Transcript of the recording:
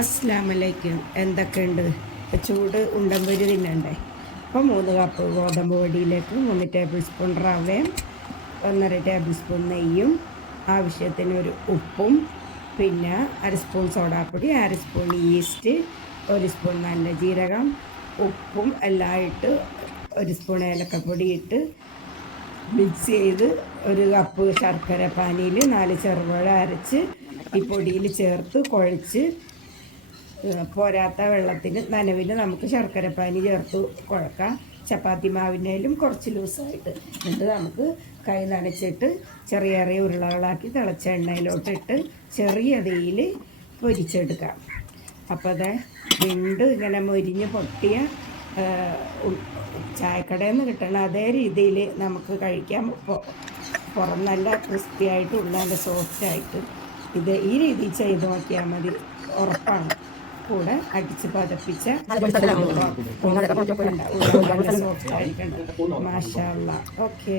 അസ്ലാമലൈക്കും എന്തൊക്കെയുണ്ട്? ചൂട് ഉണ്ടമ്പൊരി തിന്നണ്ടേ? അപ്പോൾ മൂന്ന് കപ്പ് ഗോതമ്പ് പൊടിയിലേക്ക് മൂന്ന് ടേബിൾ സ്പൂൺ റവയും ഒന്നര ടേബിൾ സ്പൂൺ നെയ്യും ആവശ്യത്തിന് ഒരു ഉപ്പും പിന്നെ അര സ്പൂൺ സോഡാപ്പൊടി അര സ്പൂൺ ഈസ്റ്റ് ഒരു സ്പൂൺ നല്ല ജീരകം ഉപ്പും എല്ലാം ഇട്ട് ഒരു സ്പൂൺ ഏലക്കപ്പൊടി ഇട്ട് മിക്സ് ചെയ്ത് ഒരു കപ്പ് ശർക്കര പാനിയിൽ നാല് ചെറുപഴ അരച്ച് ഈ പൊടിയിൽ ചേർത്ത് കുഴച്ച് പോരാത്ത വെള്ളത്തിന് നനവിന് നമുക്ക് ശർക്കര പാനി ചേർത്ത് കുഴക്കാം. ചപ്പാത്തി മാവിനേലും കുറച്ച് ലൂസായിട്ട് എന്നിട്ട് നമുക്ക് കൈ നനച്ചിട്ട് ചെറിയ ചെറിയ ഉരുളകളാക്കി തിളച്ച എണ്ണയിലോട്ടിട്ട് ചെറിയ തീയിൽ പൊരിച്ചെടുക്കാം. അപ്പോൾ അത് വീണ്ടും ഇങ്ങനെ മൊരിഞ്ഞ് പൊട്ടിയ ചായക്കടയിൽ നിന്ന് കിട്ടണ അതേ രീതിയിൽ നമുക്ക് കഴിക്കാം. പുറം നല്ല ക്രിസ്പി ആയിട്ടും ഉള്ള നല്ല സോഫ്റ്റ് ആയിട്ട് ഇത് ഈ രീതിയിൽ ചെയ്ത് നോക്കിയാൽ മതി. ഉറപ്പാണ്. കൂടെ അടിച്ച് പതപ്പിച്ച സോഫ്റ്റ് ആയിരിക്കണം. മാഷാ ഓക്കെ.